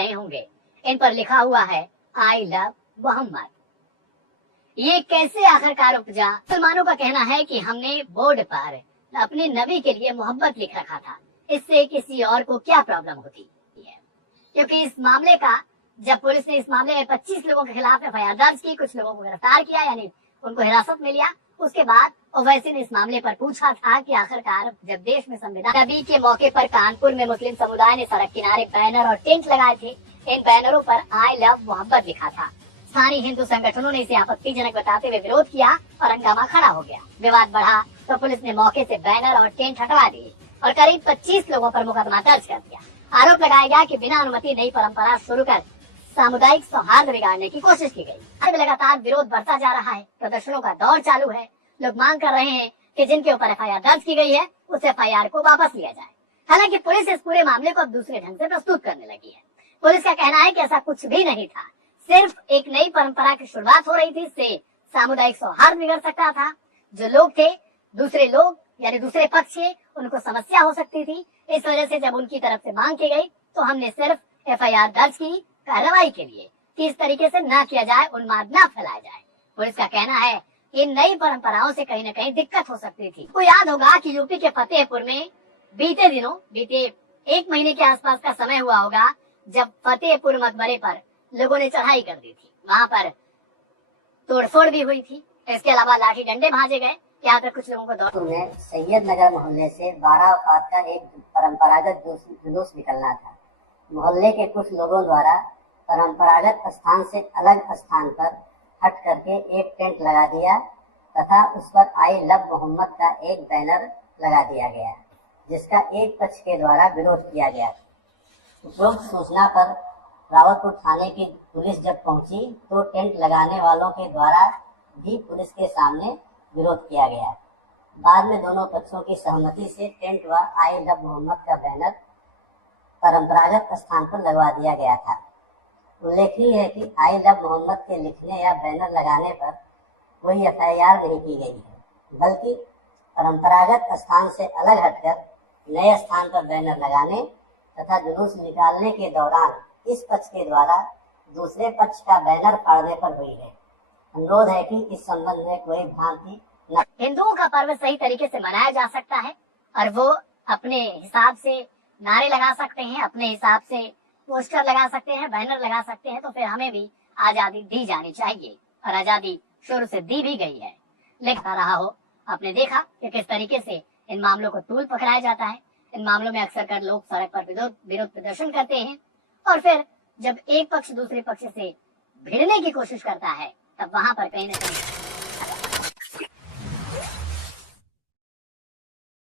रहे होंगे, इन पर लिखा हुआ है आई लव मोहम्मद। ये कैसे आखिरकार उपजा? मुसलमानों का कहना है कि हमने बोर्ड पर अपने नबी के लिए मोहब्बत लिख रखा था, इससे किसी और को क्या प्रॉब्लम होती है। क्योंकि इस मामले का जब पुलिस ने इस मामले में 25 लोगों के खिलाफ एफआईआर दर्ज की, कुछ लोगों को गिरफ्तार किया, यानी उनको हिरासत में लिया, उसके बाद ओवैसी ने इस मामले पर पूछा था कि आखिरकार जब देश में संविधान नबी के मौके पर कानपुर में मुस्लिम समुदाय ने सड़क किनारे बैनर और टेंट लगाए थे, इन बैनरों पर आई लव मोहम्मद लिखा था। स्थानीय हिंदू संगठनों ने इसे आपत्तिजनक बताते हुए विरोध किया और हंगामा खड़ा हो गया। विवाद बढ़ा तो पुलिस ने मौके से बैनर और टेंट हटवा दिए और करीब 25 लोगों पर मुकदमा दर्ज कर दिया। आरोप लगाया गया कि बिना अनुमति नई परंपरा शुरू कर सामुदायिक सौहार्द बिगाड़ने की कोशिश की गई। अब लगातार विरोध बढ़ता जा रहा है, प्रदर्शनों का दौर चालू है। लोग मांग कर रहे हैं कि जिनके ऊपर एफआईआर दर्ज की गई है उस एफआईआर को वापस लिया जाए। हालांकि पुलिस इस पूरे मामले को अब दूसरे ढंग से प्रस्तुत करने लगी है। पुलिस का कहना है कि ऐसा कुछ भी नहीं था, सिर्फ एक नई परंपरा की शुरुआत हो रही थी, इससे सामुदायिक सौहार्द बिगड़ सकता था। जो लोग थे, दूसरे लोग यानी दूसरे पक्ष के, उनको समस्या हो सकती थी। इस वजह से जब उनकी तरफ से मांग की गई तो हमने सिर्फ एफआईआर दर्ज की कार्रवाई के लिए कि इस तरीके से ना किया जाए, उन्माद ना फैलाया जाए। पुलिस का कहना है कि नई परंपराओं से कहीं न कहीं दिक्कत हो सकती थी। आपको याद होगा कि यूपी के फतेहपुर में बीते 1 महीने के आसपास का समय हुआ होगा, जब फतेहपुर मकबरे पर लोगों ने चढ़ाई कर दी थी। वहाँ पर तोड़फोड़ भी हुई थी, इसके अलावा लाठी डंडे भांजे गए। यहाँ तक कुछ लोगों को सैयद नगर मोहल्ले से 12 औकात का एक परंपरागत जुलूस निकलना था। मोहल्ले के कुछ लोगों द्वारा परंपरागत स्थान से अलग स्थान पर हट करके एक टेंट लगा दिया तथा उस पर आई लव मोहम्मद का एक बैनर लगा दिया गया, जिसका एक पक्ष के द्वारा विरोध किया गया। उपरोक्त सूचना पर रावतपुर थाने की पुलिस जब पहुंची तो टेंट लगाने वालों के द्वारा भी पुलिस के सामने विरोध किया गया। बाद में दोनों पक्षों की सहमति से टेंट व आई लव मोहम्मद का बैनर परंपरागत स्थान पर लगवा दिया गया था। उल्लेखनीय है कि आई लव मोहम्मद के लिखने या बैनर लगाने पर कोई एफआईआर नहीं की गई है, बल्कि परंपरागत स्थान से अलग हटकर नए स्थान पर बैनर लगाने तथा जुलूस निकालने के दौरान इस पक्ष के द्वारा दूसरे पक्ष का बैनर फाड़ने पर हुई है। अनुरोध है कि इस संबंध में कोई भ्रांति न। हिंदुओं का पर्व सही तरीके से मनाया जा सकता है और वो अपने हिसाब से नारे लगा सकते हैं, अपने हिसाब से पोस्टर लगा सकते हैं, बैनर लगा सकते हैं। तो फिर हमें भी आजादी दी जानी चाहिए और आजादी शुरू से दी भी गई है। लिखता रहा हो, आपने देखा कि किस तरीके से इन मामलों को तूल पकड़ाया जाता है। इन मामलों में अक्सर कर लोग सड़क पर विरोध प्रदर्शन करते हैं और फिर जब एक पक्ष दूसरे पक्ष से भिड़ने की कोशिश करता है तब वहां पर कहीं न कहीं